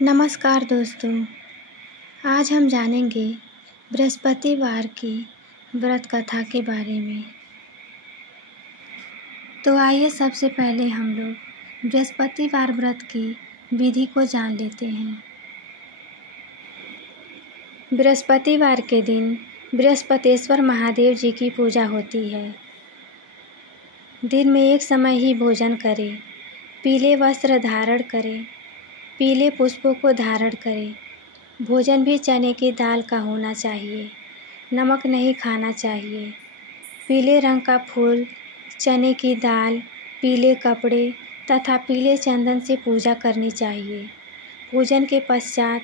नमस्कार दोस्तों, आज हम जानेंगे बृहस्पतिवार की व्रत कथा के बारे में। तो आइए सबसे पहले हम लोग बृहस्पतिवार व्रत की विधि को जान लेते हैं। बृहस्पतिवार के दिन बृहस्पतेश्वर महादेव जी की पूजा होती है। दिन में एक समय ही भोजन करें, पीले वस्त्र धारण करें, पीले पुष्पों को धारण करें। भोजन भी चने की दाल का होना चाहिए, नमक नहीं खाना चाहिए। पीले रंग का फूल, चने की दाल, पीले कपड़े तथा पीले चंदन से पूजा करनी चाहिए। पूजन के पश्चात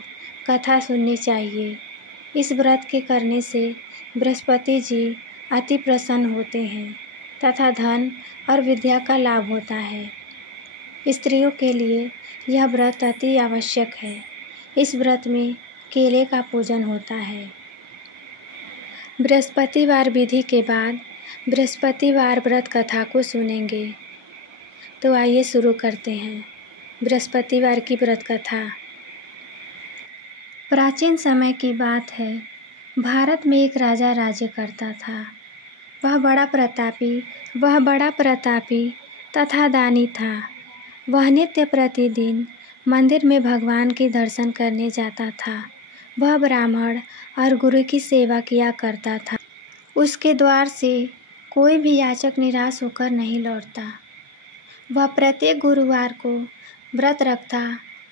कथा सुननी चाहिए। इस व्रत के करने से बृहस्पति जी अति प्रसन्न होते हैं तथा धन और विद्या का लाभ होता है। स्त्रियों के लिए यह व्रत अति आवश्यक है। इस व्रत में केले का पूजन होता है। बृहस्पतिवार विधि के बाद बृहस्पतिवार व्रत कथा को सुनेंगे। तो आइए शुरू करते हैं बृहस्पतिवार की व्रत कथा। प्राचीन समय की बात है। भारत में एक राजा राज्य करता था। वह बड़ा प्रतापी तथा दानी था। वह नित्य प्रतिदिन मंदिर में भगवान के दर्शन करने जाता था। वह ब्राह्मण और गुरु की सेवा किया करता था। उसके द्वार से कोई भी याचक निराश होकर नहीं लौटता। वह प्रत्येक गुरुवार को व्रत रखता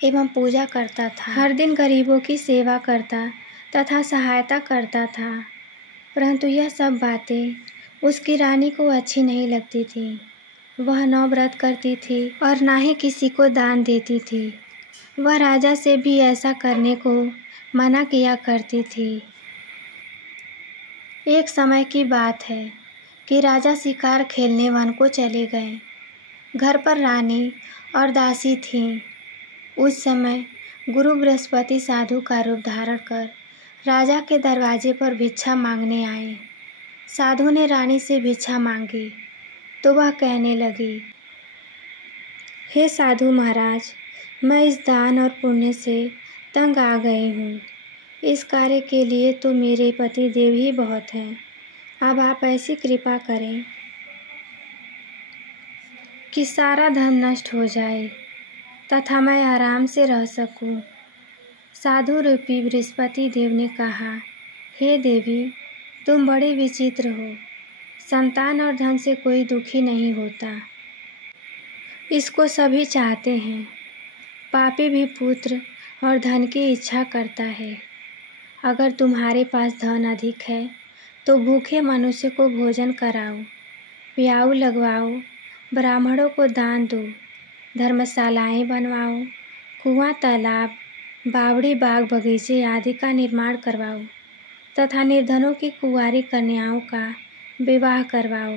एवं पूजा करता था। हर दिन गरीबों की सेवा करता तथा सहायता करता था। परंतु यह सब बातें उसकी रानी को अच्छी नहीं लगती थी। वह न व्रत करती थी और ना ही किसी को दान देती थी। वह राजा से भी ऐसा करने को मना किया करती थी। एक समय की बात है कि राजा शिकार खेलने वन को चले गए। घर पर रानी और दासी थीं। उस समय गुरु बृहस्पति साधु का रूप धारण कर राजा के दरवाजे पर भिक्षा मांगने आए। साधु ने रानी से भिक्षा मांगी तो वह कहने लगी, हे साधु महाराज, मैं इस दान और पुण्य से तंग आ गई हूँ। इस कार्य के लिए तो मेरे पति देव ही बहुत हैं। अब आप ऐसी कृपा करें कि सारा धन नष्ट हो जाए तथा मैं आराम से रह सकूं। साधु रूपी बृहस्पति देव ने कहा, हे देवी, तुम बड़े विचित्र हो। संतान और धन से कोई दुखी नहीं होता। इसको सभी चाहते हैं। पापी भी पुत्र और धन की इच्छा करता है। अगर तुम्हारे पास धन अधिक है तो भूखे मनुष्य को भोजन कराओ, प्याऊ लगवाओ, ब्राह्मणों को दान दो, धर्मशालाएं बनवाओ, कुआं, तालाब, बावड़ी, बाग, बगीचे आदि का निर्माण करवाओ तथा निर्धनों की कुंवारी कन्याओं का विवाह करवाओ।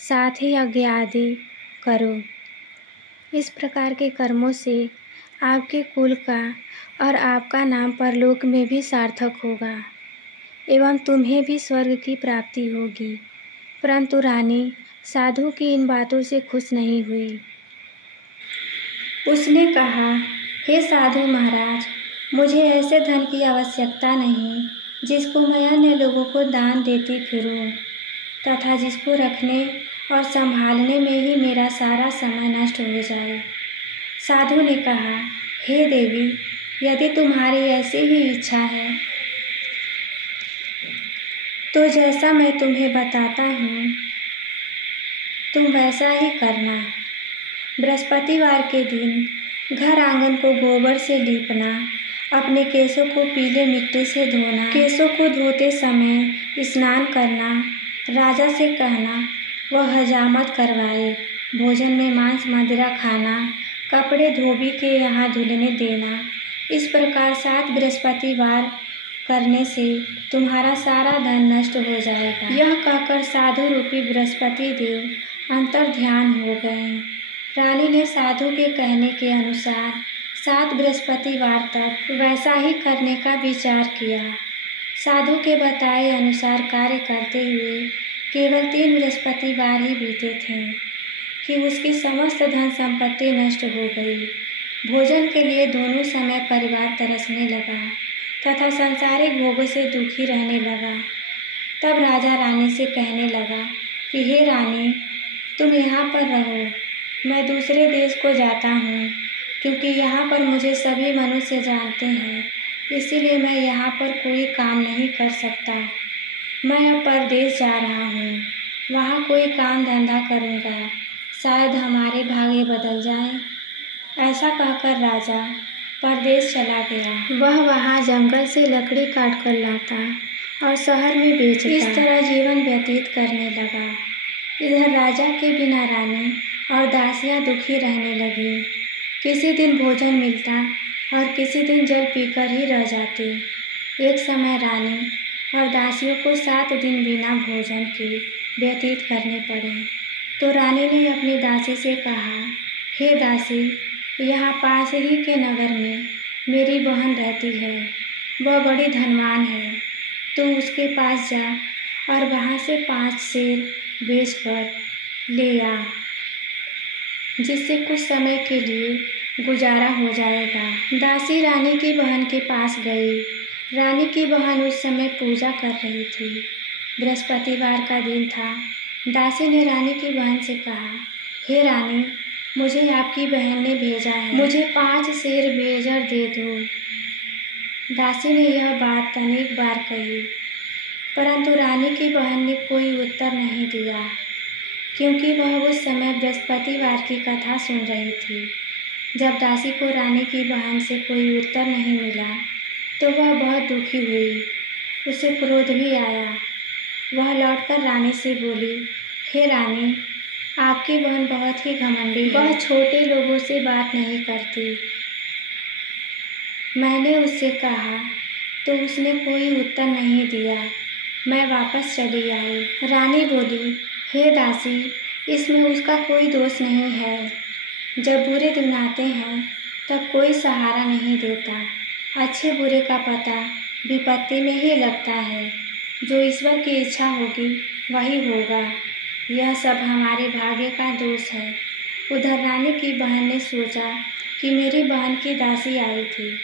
साथ ही यज्ञ आदि करो। इस प्रकार के कर्मों से आपके कुल का और आपका नाम परलोक में भी सार्थक होगा एवं तुम्हें भी स्वर्ग की प्राप्ति होगी। परंतु रानी साधु की इन बातों से खुश नहीं हुई। उसने कहा, हे साधु महाराज, मुझे ऐसे धन की आवश्यकता नहीं जिसको मैं अन्य लोगों को दान देती फिरूं तथा जिसको रखने और संभालने में ही मेरा सारा समय नष्ट हो जाए। साधु ने कहा, हे देवी, यदि तुम्हारी ऐसी ही इच्छा है तो जैसा मैं तुम्हें बताता हूँ तुम वैसा ही करना। बृहस्पतिवार के दिन घर आंगन को गोबर से लीपना, अपने केशों को पीले मिट्टी से धोना, केशों को धोते समय स्नान करना, राजा से कहना वह हजामत करवाए, भोजन में मांस मदिरा खाना, कपड़े धोबी के यहाँ धुलने देना। इस प्रकार 7 बृहस्पतिवार करने से तुम्हारा सारा धन नष्ट हो जाएगा। यह कहकर साधु रूपी बृहस्पति देव अंतर ध्यान हो गए। रानी ने साधु के कहने के अनुसार 7 बृहस्पतिवार तक वैसा ही करने का विचार किया। साधु के बताए अनुसार कार्य करते हुए केवल 3 बृहस्पतिवार ही बीते थे कि उसकी समस्त धन संपत्ति नष्ट हो गई। भोजन के लिए दोनों समय परिवार तरसने लगा तथा सांसारिक भोगों से दुखी रहने लगा। तब राजा रानी से कहने लगा कि हे रानी, तुम यहाँ पर रहो, मैं दूसरे देश को जाता हूँ, क्योंकि यहाँ पर मुझे सभी मनुष्य जानते हैं, इसीलिए मैं यहाँ पर कोई काम नहीं कर सकता। मैं अब परदेश जा रहा हूँ, वहाँ कोई काम धंधा करूँगा, शायद हमारे भाग्य बदल जाएं। ऐसा कहकर राजा परदेश चला गया। वह वहाँ जंगल से लकड़ी काट कर लाता और शहर में बेचता। इस तरह जीवन व्यतीत करने लगा। इधर राजा के बिना रानी और दासियाँ दुखी रहने लगी। किसी दिन भोजन मिलता और किसी दिन जल पीकर ही रह जाती। एक समय रानी और दासियों को 7 दिन बिना भोजन के व्यतीत करने पड़े। तो रानी ने अपनी दासी से कहा, हे दासी, यहाँ पास ही के नगर में मेरी बहन रहती है, वह बड़ी धनवान है। तू उसके पास जा और वहाँ से 5 सेर बेचकर ले आ, जिससे कुछ समय के लिए गुजारा हो जाएगा। दासी रानी की बहन के पास गई। रानी की बहन उस समय पूजा कर रही थी। बृहस्पतिवार का दिन था। दासी ने रानी की बहन से कहा, हे रानी, मुझे आपकी बहन ने भेजा है, मुझे 5 सेर बेजर दे दो। दासी ने यह बात अनेक बार कही, परंतु रानी की बहन ने कोई उत्तर नहीं दिया, क्योंकि वह उस समय बृहस्पतिवार की कथा सुन रही थी। जब दासी को रानी की बहन से कोई उत्तर नहीं मिला तो वह बहुत दुखी हुई। उसे क्रोध भी आया। वह लौटकर रानी से बोली, हे रानी, आपकी बहन बहुत ही घमंडी है, वह छोटे लोगों से बात नहीं करती। मैंने उससे कहा तो उसने कोई उत्तर नहीं दिया। मैं वापस चली आई। रानी बोली, हे दासी, इसमें उसका कोई दोष नहीं है। जब बुरे दिन आते हैं तब कोई सहारा नहीं देता। अच्छे बुरे का पता विपत्ति में ही लगता है। जो ईश्वर की इच्छा होगी वही होगा। यह सब हमारे भाग्य का दोष है। उधर रानी की बहन ने सोचा कि मेरी बहन की दासी आई थी,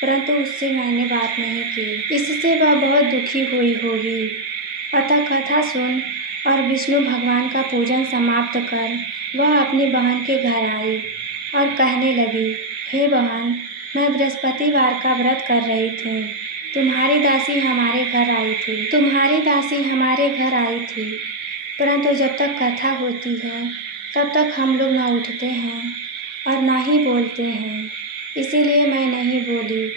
परंतु उससे मैंने बात नहीं की, इससे वह बहुत दुखी हुई होगी। अतः कथा सुन और विष्णु भगवान का पूजन समाप्त कर वह अपनी बहन के घर आई और कहने लगी, हे बहन, मैं बृहस्पतिवार का व्रत कर रही थी। तुम्हारी दासी हमारे घर आई थी, परंतु जब तक कथा होती है तब तक हम लोग न उठते हैं और न ही बोलते हैं, इसीलिए मैं नहीं बोली।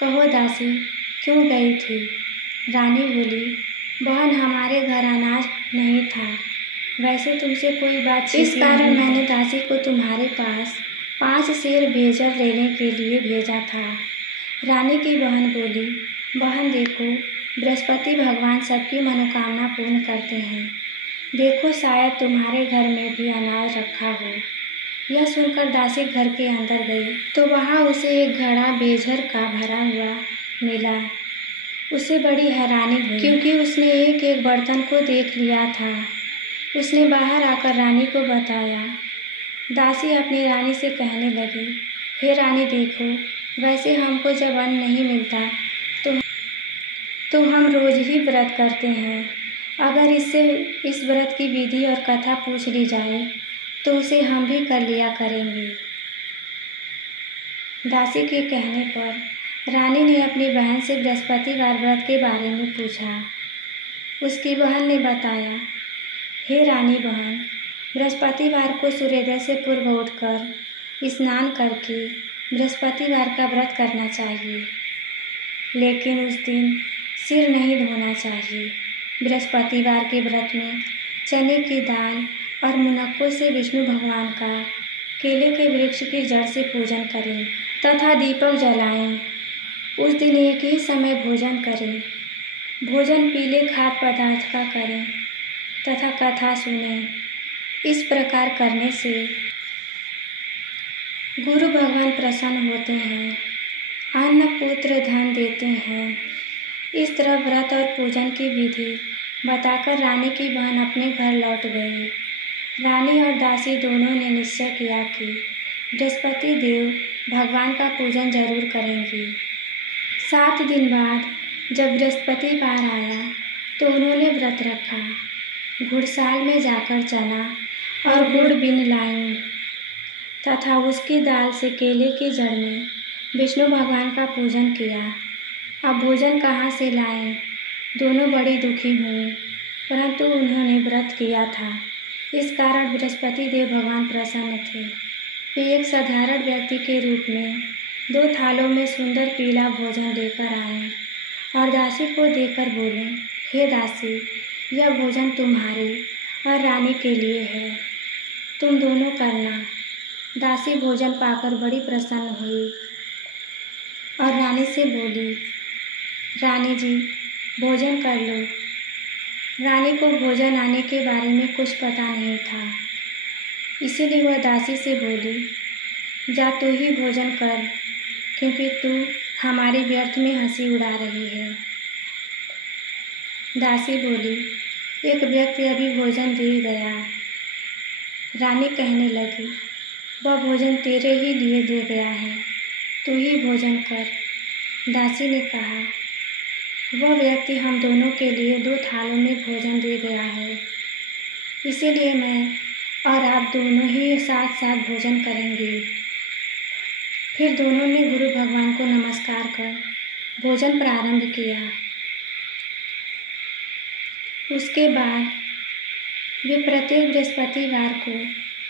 कहो दासी, क्यों गई थी? रानी बोली, बहन, हमारे घर अनाज नहीं था, वैसे तुमसे कोई बात, इस कारण मैंने दासी को तुम्हारे पास 5 सेर बेजर लेने के लिए भेजा था। रानी की बहन बोली, बहन देखो, बृहस्पति भगवान सबकी मनोकामना पूर्ण करते हैं। देखो, शायद तुम्हारे घर में भी अनाज रखा हो। यह सुनकर दासी घर के अंदर गई तो वहाँ उसे एक घड़ा बेजर का भरा हुआ मिला। उसे बड़ी हैरानी हुई, क्योंकि उसने एक एक बर्तन को देख लिया था। उसने बाहर आकर रानी को बताया। दासी अपनी रानी से कहने लगी, हे रानी देखो, वैसे हमको जब अन्न नहीं मिलता तो हम रोज ही व्रत करते हैं। अगर इससे इस व्रत की विधि और कथा पूछ ली जाए तो उसे हम भी कर लिया करेंगे। दासी के कहने पर रानी ने अपनी बहन से बृहस्पतिवार व्रत के बारे में पूछा। उसकी बहन ने बताया, हे रानी बहन, बृहस्पतिवार को सूर्योदय से पूर्व उठकर स्नान करके बृहस्पतिवार का व्रत करना चाहिए, लेकिन उस दिन सिर नहीं धोना चाहिए। बृहस्पतिवार के व्रत में चने की दाल और मुनक्कों से विष्णु भगवान का केले के वृक्ष की जड़ से पूजन करें तथा दीपक जलाएं। उस दिन एक ही समय भोजन करें। भोजन पीले खाद्य पदार्थ का करें तथा कथा सुनें। इस प्रकार करने से गुरु भगवान प्रसन्न होते हैं, अन्न पुत्र धन देते हैं। इस तरह व्रत और पूजन की विधि बताकर रानी की बहन अपने घर लौट गई। रानी और दासी दोनों ने निश्चय किया कि बृहस्पति देव भगवान का पूजन जरूर करेंगी। 7 दिन बाद जब बृहस्पतिवार आया तो उन्होंने व्रत रखा। घुड़साल में जाकर चना और गुड़ बीन लाईं तथा उसकी दाल से केले की जड़ में विष्णु भगवान का पूजन किया। अब भोजन कहाँ से लाएं? दोनों बड़ी दुखी हुई, परंतु उन्होंने व्रत किया था, इस कारण बृहस्पति देव भगवान प्रसन्न थे। वे एक साधारण व्यक्ति के रूप में 2 थालों में सुंदर पीला भोजन लेकर आए और दासी को देकर बोले, हे दासी, यह भोजन तुम्हारी और रानी के लिए है, तुम दोनों करना। दासी भोजन पाकर बड़ी प्रसन्न हुई और रानी से बोली, रानी जी, भोजन कर लो। रानी को भोजन आने के बारे में कुछ पता नहीं था, इसीलिए वह दासी से बोली, जा तू ही भोजन कर, क्योंकि तू हमारी व्यर्थ में हंसी उड़ा रही है। दासी बोली, एक व्यक्ति अभी भोजन दे गया। रानी कहने लगी, वह भोजन तेरे ही लिए दे गया है, तू ही भोजन कर। दासी ने कहा, वह व्यक्ति हम दोनों के लिए 2 थालों में भोजन दे गया है, इसीलिए मैं और आप दोनों ही साथ साथ भोजन करेंगे। फिर दोनों ने गुरु भगवान को नमस्कार कर भोजन प्रारंभ किया। उसके बाद वे प्रत्येक बृहस्पतिवार को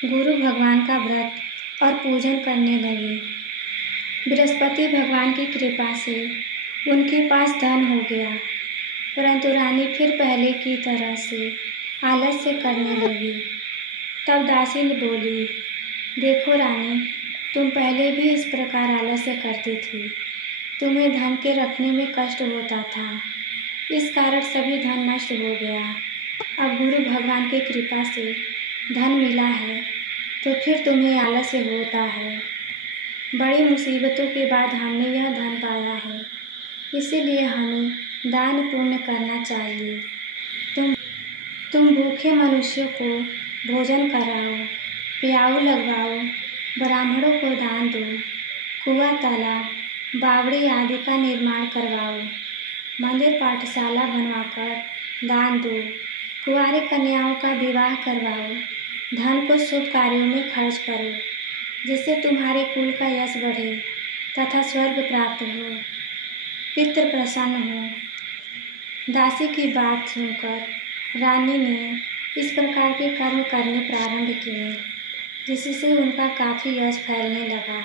गुरु भगवान का व्रत और पूजन करने लगे। बृहस्पति भगवान की कृपा से उनके पास धन हो गया, परंतु रानी फिर पहले की तरह से आलस्य करने लगी। तब दासी ने बोली, देखो रानी, तुम पहले भी इस प्रकार आलस्य करती थी, तुम्हें धन के रखने में कष्ट होता था, इस कारण सभी धन नष्ट हो गया। अब गुरु भगवान की कृपा से धन मिला है तो फिर तुम्हें आलस्य होता है। बड़ी मुसीबतों के बाद हमने यह धन पाया है, इसीलिए हमें दान पुण्य करना चाहिए। तुम भूखे मनुष्यों को भोजन कराओ, प्याऊ लगवाओ, ब्राह्मणों को दान दो, कुआं, तालाब, बावड़ी आदि का निर्माण करवाओ, मंदिर पाठशाला बनवाकर दान दो, कुंवारी कन्याओं का विवाह करवाओ, धन को शुभ कार्यों में खर्च करो, जिससे तुम्हारे कुल का यश बढ़े तथा स्वर्ग प्राप्त हो, पितृ प्रसन्न हो। दासी की बात सुनकर रानी ने इस प्रकार के कर्म करने प्रारंभ किए, जिससे उनका काफ़ी यश फैलने लगा।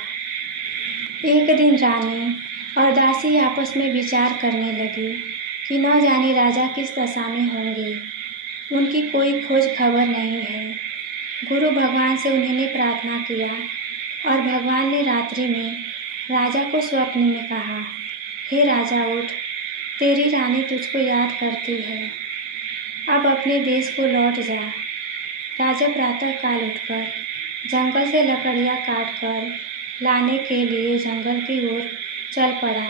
एक दिन रानी और दासी आपस में विचार करने लगी कि न जाने राजा किस दशा में होंगे, उनकी कोई खोज खबर नहीं है। गुरु भगवान से उन्होंने प्रार्थना किया और भगवान ने रात्रि में राजा को स्वप्न में कहा, हे राजा, उठ, तेरी रानी तुझको याद करती है, अब अपने देश को लौट जा। राजा प्रातः काल उठकर जंगल से लकड़ियाँ काटकर लाने के लिए जंगल की ओर चल पड़ा।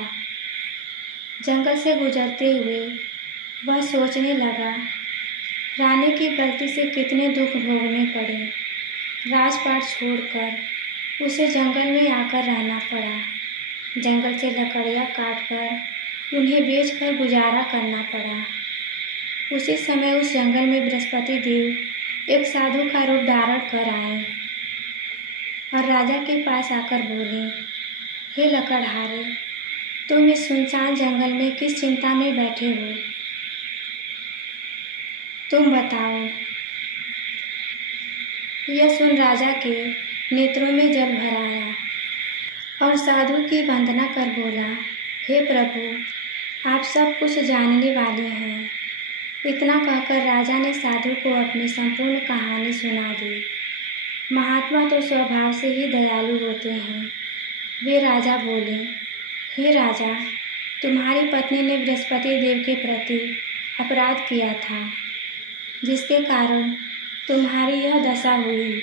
जंगल से गुजरते हुए वह सोचने लगा, रानी की गलती से कितने दुख भोगने पड़े। राजपाट छोड़कर उसे जंगल में आकर रहना पड़ा। जंगल से लकड़ियाँ काटकर उन्हें बेचकर गुजारा करना पड़ा। उसी समय उस जंगल में बृहस्पति देव एक साधु का रूप धारण कर आए और राजा के पास आकर बोले, हे लकड़हारे, तुम इस सुनसान जंगल में किस चिंता में बैठे हो, तुम बताओ। यह सुन राजा के नेत्रों में जल भर आया और साधु की वंदना कर बोला, हे प्रभु, आप सब कुछ जानने वाले हैं। इतना कहकर राजा ने साधु को अपनी संपूर्ण कहानी सुना दी। महात्मा तो स्वभाव से ही दयालु होते हैं। वे राजा बोले, हे राजा, तुम्हारी पत्नी ने बृहस्पति देव के प्रति अपराध किया था, जिसके कारण तुम्हारी यह दशा हुई।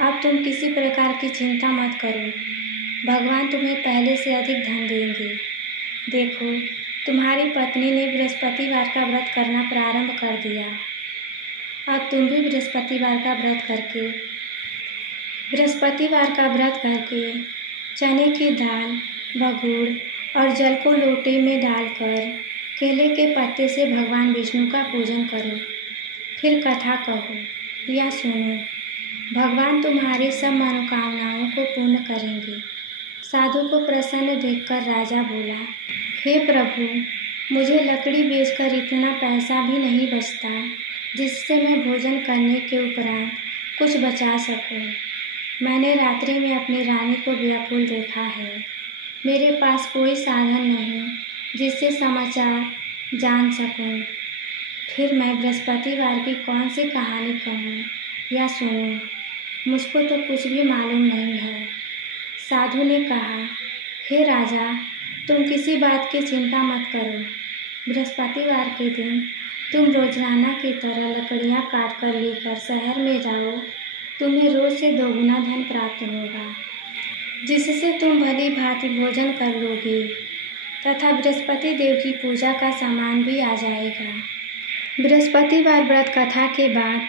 अब तुम किसी प्रकार की चिंता मत करो, भगवान तुम्हें पहले से अधिक धन देंगे। देखो, तुम्हारी पत्नी ने बृहस्पतिवार का व्रत करना प्रारंभ कर दिया। अब तुम भी बृहस्पतिवार का व्रत करके चने की दाल व गुड़ और जल को लोटे में डालकर केले के पत्ते से भगवान विष्णु का पूजन करो। फिर कथा कहो या सुनो। भगवान तुम्हारी सब मनोकामनाओं को पूर्ण करेंगे। साधु को प्रसन्न देखकर राजा बोला, हे प्रभु, मुझे लकड़ी बेचकर इतना पैसा भी नहीं बचता जिससे मैं भोजन करने के उपरांत कुछ बचा सकूं। मैंने रात्रि में अपनी रानी को व्याकुल देखा है। मेरे पास कोई साधन नहीं जिससे समाचार जान सकूं। फिर मैं बृहस्पतिवार की कौन सी कहानी कहूँ या सुनूं? मुझको तो कुछ भी मालूम नहीं है। साधु ने कहा, हे राजा, तुम किसी बात की चिंता मत करो। बृहस्पतिवार के दिन तुम रोजाना की तरह लकड़ियाँ काट कर लेकर शहर में जाओ। तुम्हें रोज से 2 गुना धन प्राप्त होगा, जिससे तुम भली भांति भोजन कर लोगे तथा बृहस्पति देव की पूजा का सामान भी आ जाएगा। बृहस्पतिवार व्रत कथा के बाद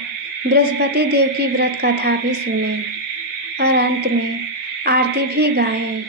बृहस्पति देव की व्रत कथा भी सुने और अंत में आरती भी गाएं।